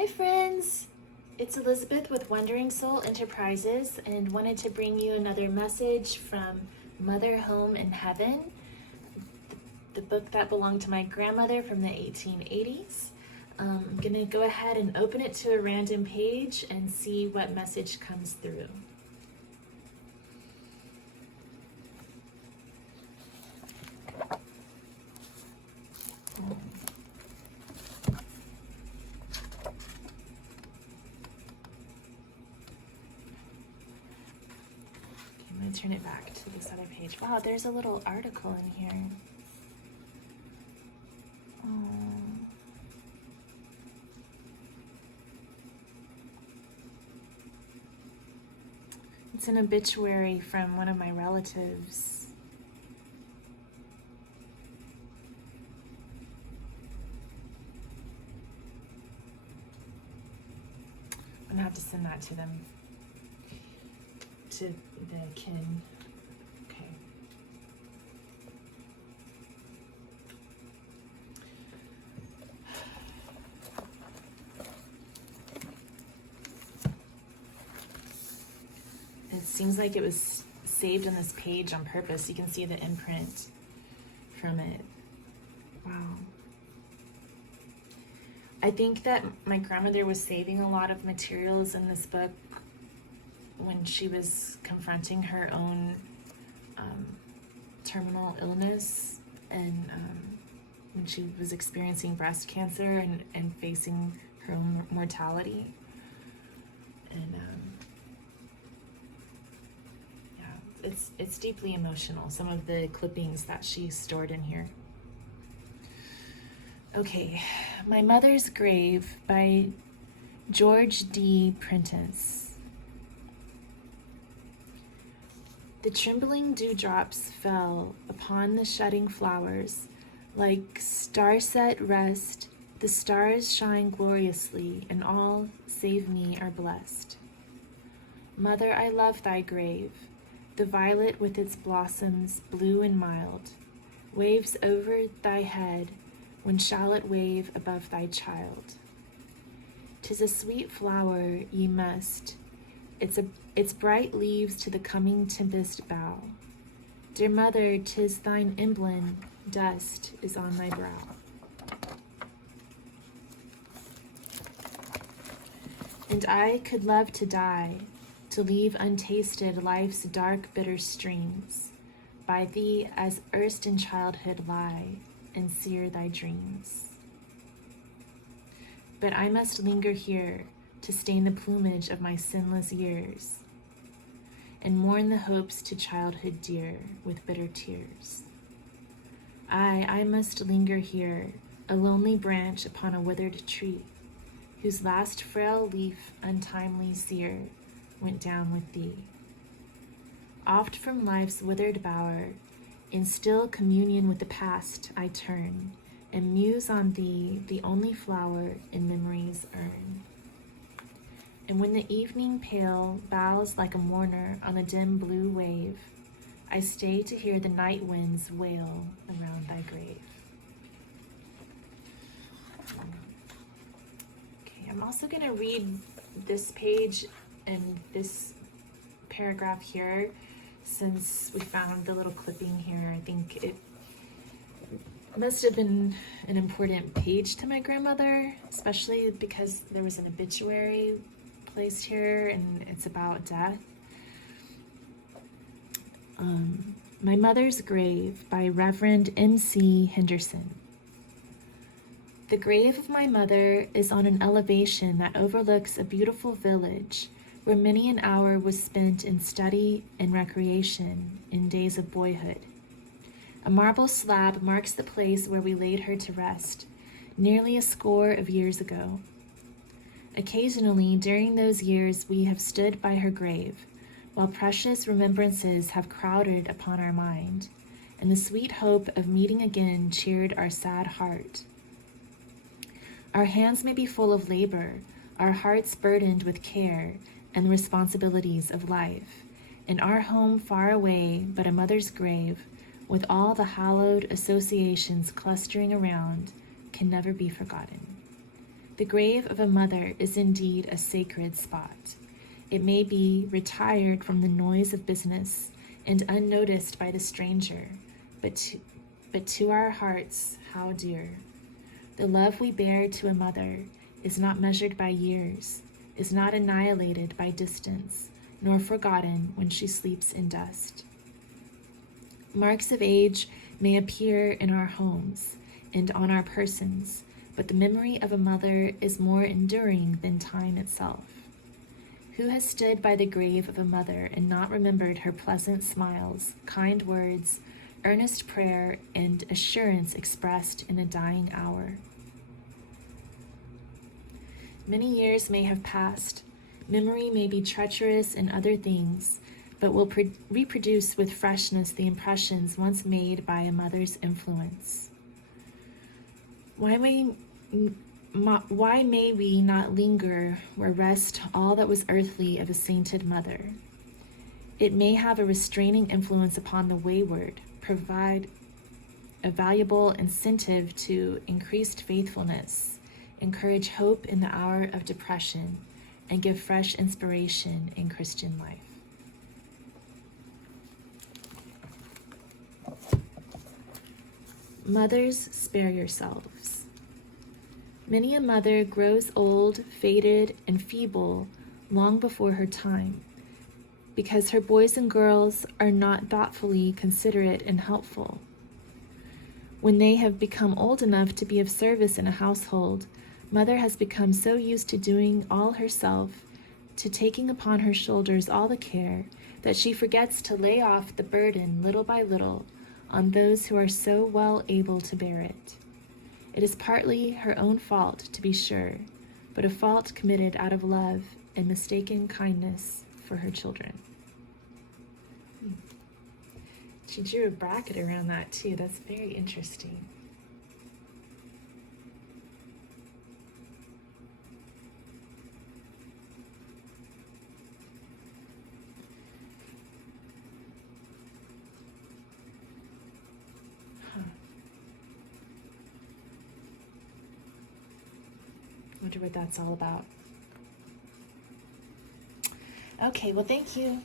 Hi friends, it's Elizabeth with Wandering Soul Enterprises and wanted to bring you another message from Mother Home in Heaven, the book that belonged to my grandmother from the 1880s. I'm going to go ahead and open it to a random page and see what message comes through. I'm going to turn it back to this other page. Wow, there's a little article in here. It's an obituary from one of my relatives. I'm gonna have to send that to them, to the kin. Okay. It seems like it was saved on this page on purpose. You can see the imprint from it. Wow. I think that my grandmother was saving a lot of materials in this book when she was confronting her own terminal illness, and when she was experiencing breast cancer and facing her own mortality. And yeah, it's deeply emotional, some of the clippings that she stored in here. Okay, My Mother's Grave by George D. Prentice. The trembling dewdrops fell upon the shedding flowers. Like star-set rest, the stars shine gloriously, and all save me are blessed. Mother, I love thy grave. The violet with its blossoms, blue and mild, waves over thy head when shall it wave above thy child? 'Tis a sweet flower, ye must, its bright leaves to the coming tempest bow. Dear mother, 'tis thine emblem, dust is on thy brow. And I could love to die, to leave untasted life's dark bitter streams, by thee as erst in childhood lie, and sear thy dreams. But I must linger here, to stain the plumage of my sinless years, and mourn the hopes to childhood dear with bitter tears. I must linger here, a lonely branch upon a withered tree, whose last frail leaf untimely sere went down with thee. Oft from life's withered bower, in still communion with the past, I turn, and muse on thee, the only flower in memory's urn. And when the evening pale bows like a mourner on a dim blue wave, I stay to hear the night winds wail around thy grave. Okay, I'm also going to read this page and this paragraph here, since we found the little clipping here. I think it must have been an important page to my grandmother, especially because there was an obituary placed here and it's about death. My Mother's Grave by Reverend M.C. Henderson. The grave of my mother is on an elevation that overlooks a beautiful village where many an hour was spent in study and recreation in days of boyhood. A marble slab marks the place where we laid her to rest, nearly a score of years ago. Occasionally, during those years, we have stood by her grave, while precious remembrances have crowded upon our mind, and the sweet hope of meeting again cheered our sad heart. Our hands may be full of labor, our hearts burdened with care and the responsibilities of life, and our home far away, but a mother's grave, with all the hallowed associations clustering around, can never be forgotten. The grave of a mother is indeed a sacred spot. It may be retired from the noise of business and unnoticed by the stranger, but to our hearts, how dear. The love we bear to a mother is not measured by years, is not annihilated by distance, nor forgotten when she sleeps in dust. Marks of age may appear in our homes and on our persons, but the memory of a mother is more enduring than time itself. Who has stood by the grave of a mother and not remembered her pleasant smiles, kind words, earnest prayer, and assurance expressed in a dying hour? Many years may have passed. Memory may be treacherous in other things, but will reproduce with freshness the impressions once made by a mother's influence. Why may we not linger where rest all that was earthly of a sainted mother? It may have a restraining influence upon the wayward, provide a valuable incentive to increased faithfulness, encourage hope in the hour of depression, and give fresh inspiration in Christian life. Mothers, spare yourselves. Many a mother grows old, faded, and feeble long before her time, because her boys and girls are not thoughtfully considerate and helpful. When they have become old enough to be of service in a household, mother has become so used to doing all herself, to taking upon her shoulders all the care, that she forgets to lay off the burden little by little on those who are so well able to bear it. It is partly her own fault, to be sure, but a fault committed out of love and mistaken kindness for her children. She drew a bracket around that too. That's very interesting. Wonder what that's all about. Okay, well, thank you.